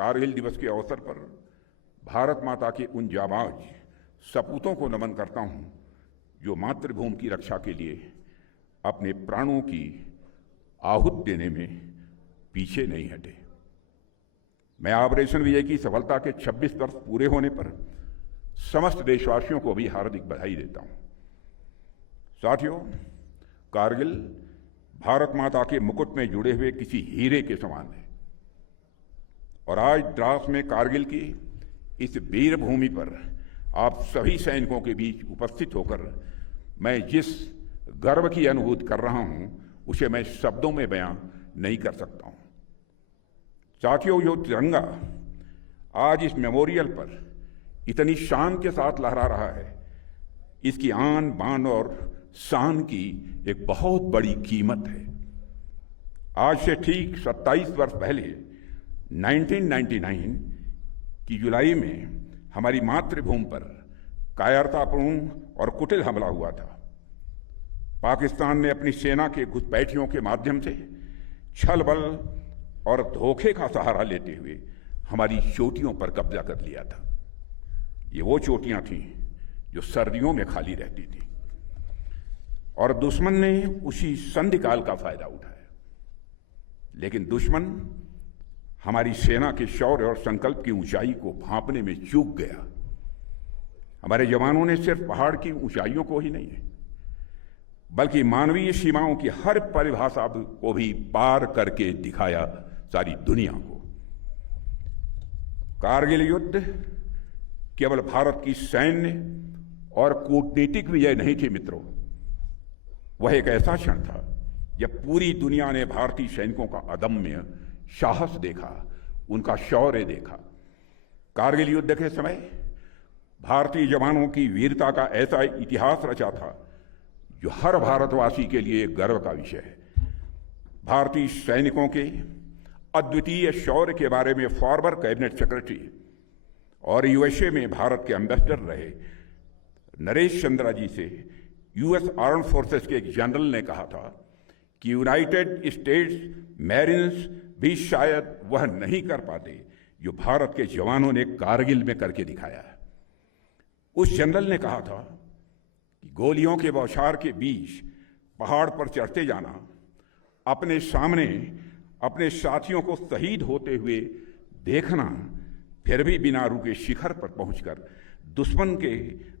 कारगिल दिवस के अवसर पर भारत माता के उन जाबाज सपूतों को नमन करता हूं जो मातृभूमि की रक्षा के लिए अपने प्राणों की आहूति देने में पीछे नहीं हटे। मैं ऑपरेशन विजय की सफलता के 26 वर्ष पूरे होने पर समस्त देशवासियों को भी हार्दिक बधाई देता हूं। साथियों, कारगिल भारत माता के मुकुट में जुड़े हुए किसी हीरे के समान है और आज द्रास में कारगिल की इस वीर भूमि पर आप सभी सैनिकों के बीच उपस्थित होकर मैं जिस गर्व की अनुभूति कर रहा हूं उसे मैं शब्दों में बयां नहीं कर सकता हूं। साथियों, जो तिरंगा आज इस मेमोरियल पर इतनी शान के साथ लहरा रहा है, इसकी आन बान और शान की एक बहुत बड़ी कीमत है। आज से ठीक 27 वर्ष पहले 1999 की जुलाई में हमारी मातृभूमि पर कायरतापूर्ण और कुटिल हमला हुआ था। पाकिस्तान ने अपनी सेना के घुसपैठियों के माध्यम से छल बल और धोखे का सहारा लेते हुए हमारी चोटियों पर कब्जा कर लिया था। ये वो चोटियां थीं जो सर्दियों में खाली रहती थी और दुश्मन ने उसी संधिकाल का फायदा उठाया। लेकिन दुश्मन हमारी सेना के शौर्य और संकल्प की ऊंचाई को भांपने में चूक गया। हमारे जवानों ने सिर्फ पहाड़ की ऊंचाइयों को ही नहीं बल्कि मानवीय सीमाओं की हर परिभाषा को भी पार करके दिखाया सारी दुनिया को। कारगिल युद्ध केवल भारत की सैन्य और कूटनीतिक विजय नहीं थी मित्रों, वह एक ऐसा क्षण था जब पूरी दुनिया ने भारतीय सैनिकों का अदम्य साहस देखा, उनका शौर्य देखा। कारगिल युद्ध के समय भारतीय जवानों की वीरता का ऐसा इतिहास रचा था जो हर भारतवासी के लिए एक गर्व का विषय है। भारतीय सैनिकों के अद्वितीय शौर्य के बारे में फॉर्मर कैबिनेट सेक्रेटरी और यूएसए में भारत के एम्बेसडर रहे नरेश चंद्रा जी से यूएस आर्म्ड फोर्सेस के एक जनरल ने कहा था कि यूनाइटेड स्टेट्स मैरिन्स भी शायद वह नहीं कर पाते जो भारत के जवानों ने कारगिल में करके दिखाया है। उस जनरल ने कहा था कि गोलियों के बौछार के बीच पहाड़ पर चढ़ते जाना, अपने सामने अपने साथियों को शहीद होते हुए देखना, फिर भी बिना रुके शिखर पर पहुंचकर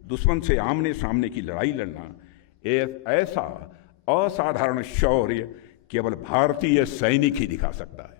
दुश्मन से आमने सामने की लड़ाई लड़ना, ऐसा असाधारण शौर्य केवल भारतीय सैनिक ही दिखा सकता है।